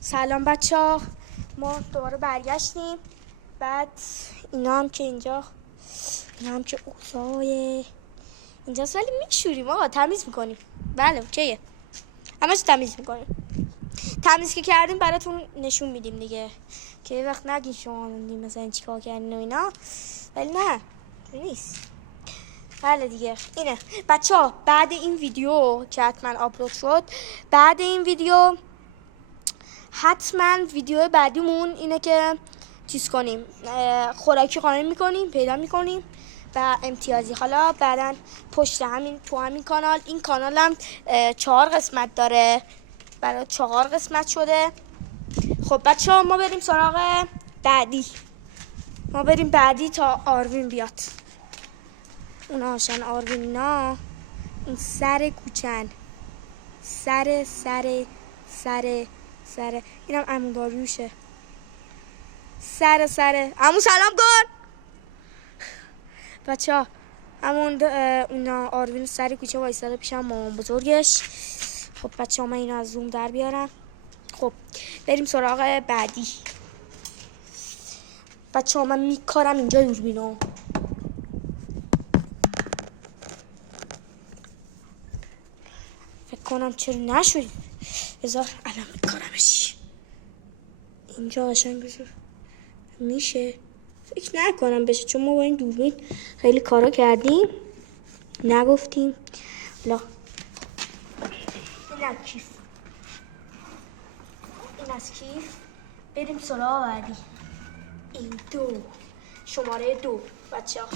سلام بچه ها، ما دوباره برگشتیم. بعد اینا هم که اینجا، اینا هم که اوضاعه اینجاست، ولی میشوریم آقا، تمیز میکنیم. بله اوکیه، همش تمیز میکنیم. تمیز که کردیم براتون نشون میدیم دیگه، که یه وقت نگین شما مثلا چیکار کردین و اینا، ولی نه نیست. بله دیگه اینه بچه ها. بعد این ویدیو که حتما آپلود شد، بعد این ویدیو حتما ویدیو بعدیمون اینه که چیز کنیم، خوراکی قایم میکنیم، پیدا میکنیم و امتیازی. حالا بعدا پشت همین تو همین کانال، این کانال هم 4 قسمت داره، برای 4 قسمت شده. خب بچه ها ما بریم سراغ بعدی، ما بریم بعدی تا آروین بیاد. اون آشن آروین نا، اون سر کوچن، سر اینم عمو داریوشه. سر عمو سلام کن بچه ها. همون اونا آروین سر کوچه وایستاده پیشم مامان بزرگش. خب بچه ها من اینو از زوم در بیارم. خب بریم سراغ بعدی. بچه ها من میکارم اینجا دوربینو. فکر کنم چرا نشوید، بذار الان میکارمش. اینجا قشنگ بشه، میشه فکر نکنم بشه، چون ما با این دوربین خیلی کارا کردیم نگفتیم. لا این کیف، این از کیف. بریم سراغ بعدی. این شماره 2 بچه ها،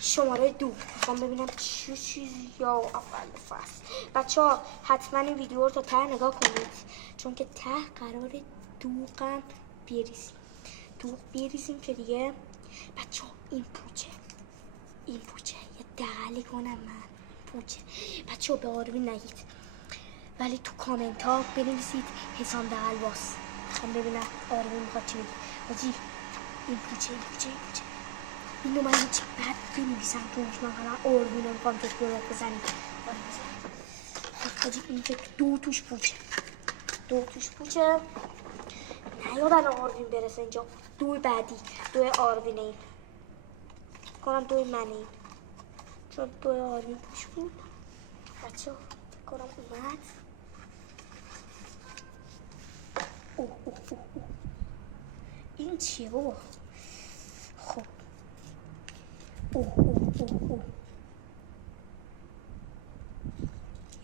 شماره 2. میخوام ببینم چه چیزی یا اول فصل. بچه ها حتما این ویدیو رو تا ته نگاه کنید، چون که ته قراره دوغم بیریزیم که دیگه. بچه ها این پوچه یه دقلی کنم من پوچه. بچه ها به آروین نگید، ولی تو کامنت ها بنویسید حسام دقلواس. میخوام ببینم آروین میخواد چی بگه. حاجی این پوچه اینو من هیچ بد بنویسم تو من قرار آروین رو میخوام که تو رو بزنید. حاجی این که دو توش پوچه. نیادن آروین برسه اینجا. دو بعدی، دو آروین این کنم، دو من این، چون دو آروین پوش بود. بچه ها کنم اومد. این چیه بابا؟ خب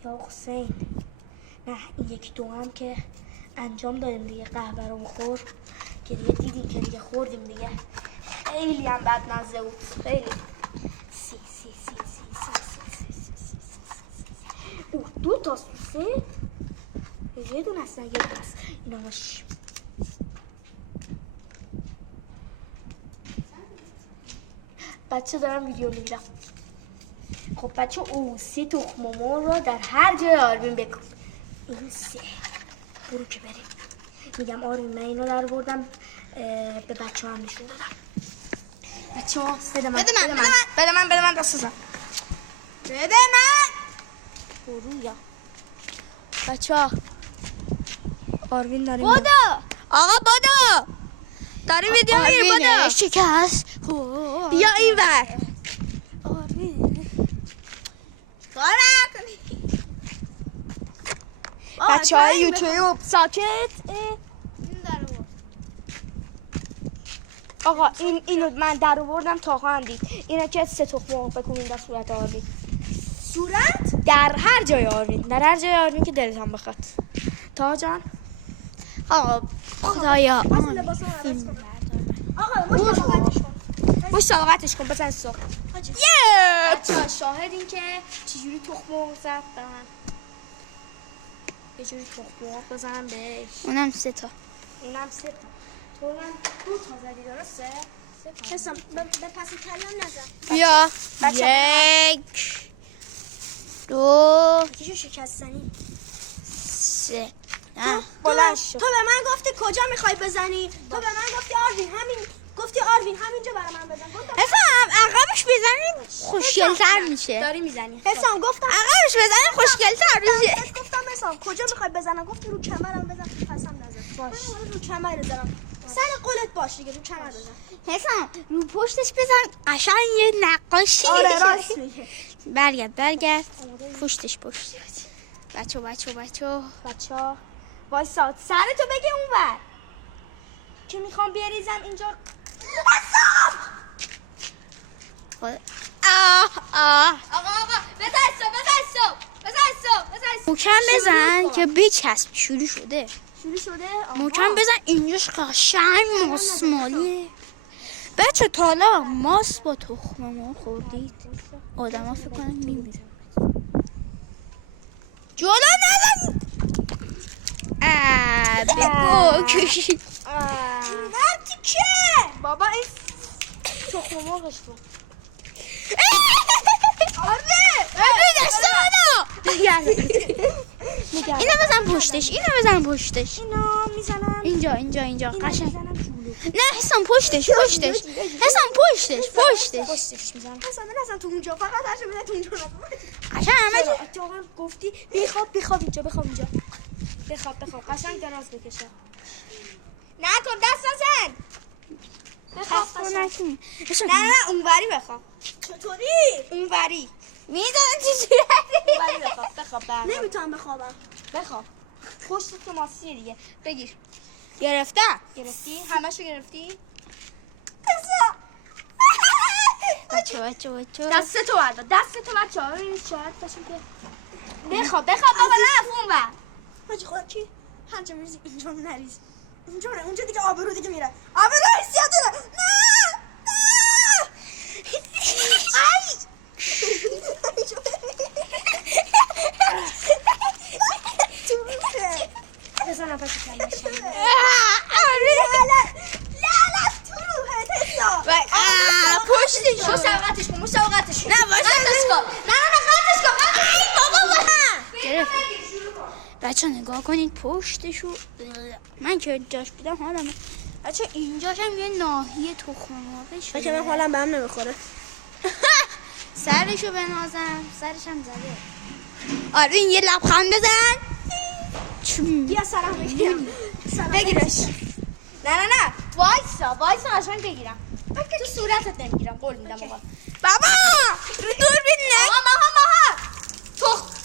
یا حسین، نه این یکی دو هم که انجام دادیم دیگه. قهوه رو بخور که دیگه دیدیم که دیگه خوردیم دیگه. خیلی هم بد مزه بود، خیلی. دو تا سوسه، یه دونه هست، یه دونه هست. اینا باش. بچه دارم ویدیو میگیرم. خب بچه 3 تخم مرغ رو در هر جای آروین بکن. این 3 برو که بریم. میگم آروین من اینو در بردم به بچه هم نشون دادم. بچه ها بده من دست بزن. بده من برو یا بچه ها. آروین داریم بودو آقا بودو داریم ویدیو میگیریم. بودو شکست. بیا این ور. بچه های یوتیوب ساکت. آقا اینو من در آوردم تا خواهم دید. اینه که 3 تخم مرغ بکنیم در صورت آروین. صورت؟ در هر جای آروین، در هر جای آروین که دلت هم بخواد. تا جان آقا خدایا آقا مشتاقتش کن بزن سو. بچه شاهدین که چجوری تخم مرغ زد به من. یه جوری تخم مرغ بزنم بهش. اونم 3 تا. اینم 3 تا. تو من 2 تا زدی درسته؟ 3 تا. حسام به پس کلم نزن. بیا بچه 1 2 یکیشو شکستنی. 3. بلند شو. تو به من گفتی کجا میخوای بزنی؟ تو به من گفتی آروین همین گفتی آروین همینجا برای من بزن. گفتم حسام عقبش بزنیم خوشگل‌تر میشه. داری میزنی. حسام گفتم عقبش بزنیم خوشگل‌تر میشه. گفتم حسام کجا میخوای بزنم؟ گفتی رو کمرم بزن. قسم نزن. باش. من رو کمر بزنم. سر قولت باش دیگه رو کمر بزن. حسام رو پشتش بزن قشنگ یه نقاشی. آره راست میگه. برگرد پشتش پشت. بچه بچه‌ها وایسا سرتو بگه اونور که میخوام بیاریزم اینجا. آقا بزن محکم بزن که بچسب. شروع شده. محکم بزن اینجاش قشنگ ماسمالیه. بچه تا حالا ماس با تخم مرغ خوردید؟ آدم ها فکر کنم میمیرن. جلو نزن. بگو کشید. مرتی که بابا این تخم مرغش بود. اینو بزن پشتش. اینا میزنم اینجا قشنگ. میزنم جلو. نه حسام پشتش. حسام پشتش میزنم. حسام نزن تو اونجا. فقط هرچه بزن تو اونجا نزن. قشنگ همه جا. تو هم گفتی بخواب اینجا. بخواب قشنگ دراز بکشه. نکن دست نزن. بخواب قشنگ. نه اونوری بخواب. چطوری؟ اونوری میدونم چی صورتی. اونوری بخواب نمیتونم بخوابم. بخواب. پشت تو ماسیه دیگه. بگیر. گرفتی؟ همشو گرفتی؟ بچه دستتو بردار. بچه ها شاید باشیم که بخواب بابا رفت اونور. حاجی خدا کی؟ هرچه میریزی اینجا نریز. اونجا دیگه آبرو دیگه میره. آبرو حسیات داره. نه ای بزن نفس کلمش. لعنت تو روحت حساب. پشتش. مسابقتش کن. نه باشه. قطعش کن. ای بابا گرفت. بچه نگاه کنید پشتشو. من که جاش بودم حالم. بچه اینجاش هم یه ناحیه تخم مرغ شده. بچه من حالم به هم نمیخوره. سرشو بنازم. سرش هم زده. آره این یه لبخند بزن. بیا سرم بگیرم. بگیرش. نه وایسا قشنگ بگیرم. تو صورتت نمیگیرم قول میدم آقا. بابا رو دوربین نه. آقا